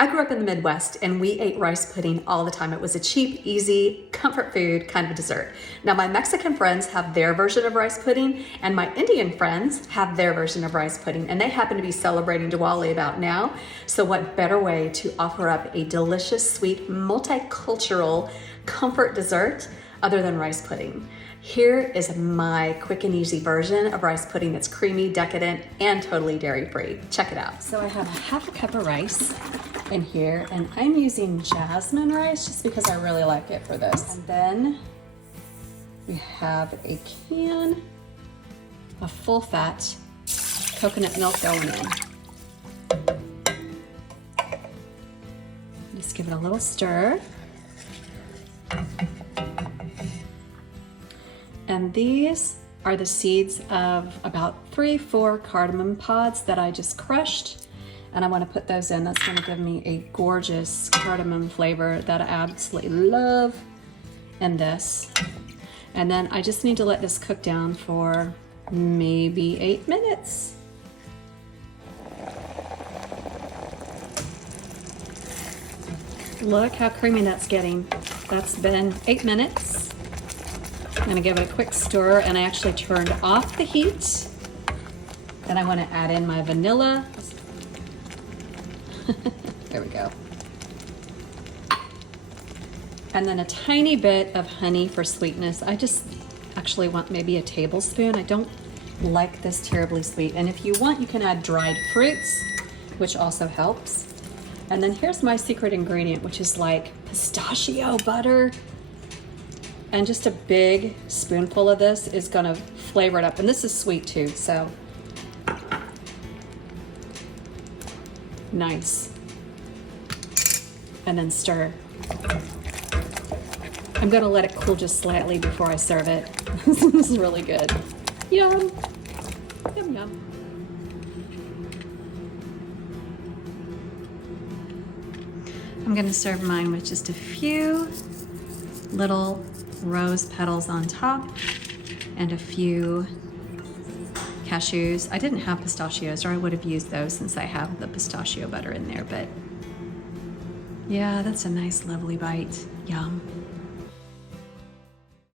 I grew up in the Midwest and we ate rice pudding all the time. It was a cheap, easy, comfort food kind of dessert. Now my Mexican friends have their version of rice pudding and my Indian friends have their version of rice pudding, and they happen to be celebrating Diwali about now. So what better way to offer up a delicious, sweet, multicultural comfort dessert other than rice pudding? Here is my quick and easy version of rice pudding that's creamy, decadent, and totally dairy-free. Check it out. So I have half a cup of rice in here, and I'm using jasmine rice just because I really like it for this. And then we have a can of full-fat coconut milk going in. Just give it a little stir. And these are the seeds of about 3-4 cardamom pods that I just crushed. And I want to put those in. That's going to give me a gorgeous cardamom flavor that I absolutely love in this. And then I just need to let this cook down for maybe 8 minutes. Look how creamy that's getting. That's been 8 minutes. I'm gonna give it a quick stir, and I actually turned off the heat. Then I wanna add in my vanilla. There we go. And then a tiny bit of honey for sweetness. I just actually want maybe a tablespoon. I don't like this terribly sweet. And if you want, you can add dried fruits, which also helps. And then here's my secret ingredient, which is like pistachio butter. And just a big spoonful of this is gonna flavor it up. And this is sweet too, so. Nice. And then stir. I'm gonna let it cool just slightly before I serve it. This is really good. Yum. Yum, yum. I'm gonna serve mine with just a few little rose petals on top and a few cashews. I didn't have pistachios, or I would have used those since I have the pistachio butter in there, but yeah, that's a nice lovely bite. Yum.